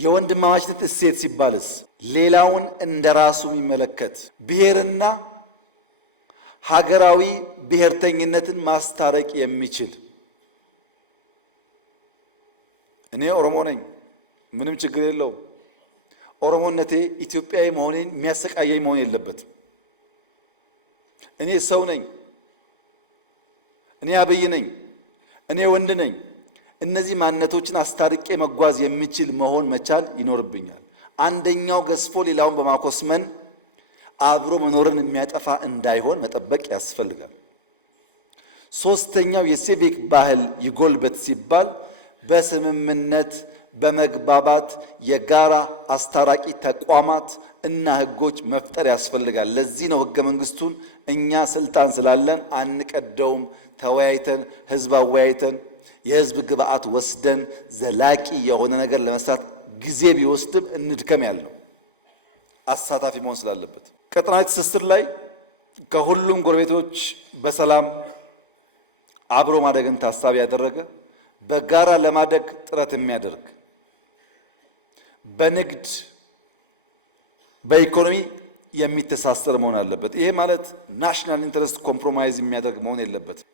የወንድማማችነት እሴት ሲባልስ ሌላውን እንደራሱ የሚመለከት ብሔርና ሀገራዊ ብሔርተኝነትን ማስታረቅ የሚችል እኔ ኦሮሞ ነኝ፣ ምንም ችግር የለውም። ኦሮሞነቴ ኢትዮጵያዊ መሆኔን የሚያሰቃየኝ መሆን የለበትም። እኔ ሰው ነኝ፣ እኔ አብይ ነኝ፣ እኔ ወንድ ነኝ። እነዚህ ማንነቶችን አስታርቄ መጓዝ የሚችል መሆን መቻል ይኖርብኛል። አንደኛው ገዝፎ ሌላውን በማኮስመን አብሮ መኖርን የሚያጠፋ እንዳይሆን መጠበቅ ያስፈልጋል። ሶስተኛው የሲቪክ ባህል ይጎልበት ሲባል በስምምነት በመግባባት የጋራ አስታራቂ ተቋማት እና ሕጎች መፍጠር ያስፈልጋል። ለዚህ ነው ሕገ መንግስቱን እኛ ስልጣን ስላለን አንቀደውም፣ ተወያይተን ህዝብ አወያይተን የህዝብ ግብአት ወስደን ዘላቂ የሆነ ነገር ለመስራት ጊዜ ቢወስድም እንድከም ያለው አሳታፊ መሆን ስላለበት ቀጠናዊ ትስስር ላይ ከሁሉም ጎረቤቶች በሰላም አብሮ ማደግን ታሳቢ ያደረገ በጋራ ለማደግ ጥረት የሚያደርግ በንግድ በኢኮኖሚ የሚተሳሰር መሆን አለበት። ይሄ ማለት ናሽናል ኢንተረስት ኮምፕሮማይዝ የሚያደርግ መሆን የለበትም።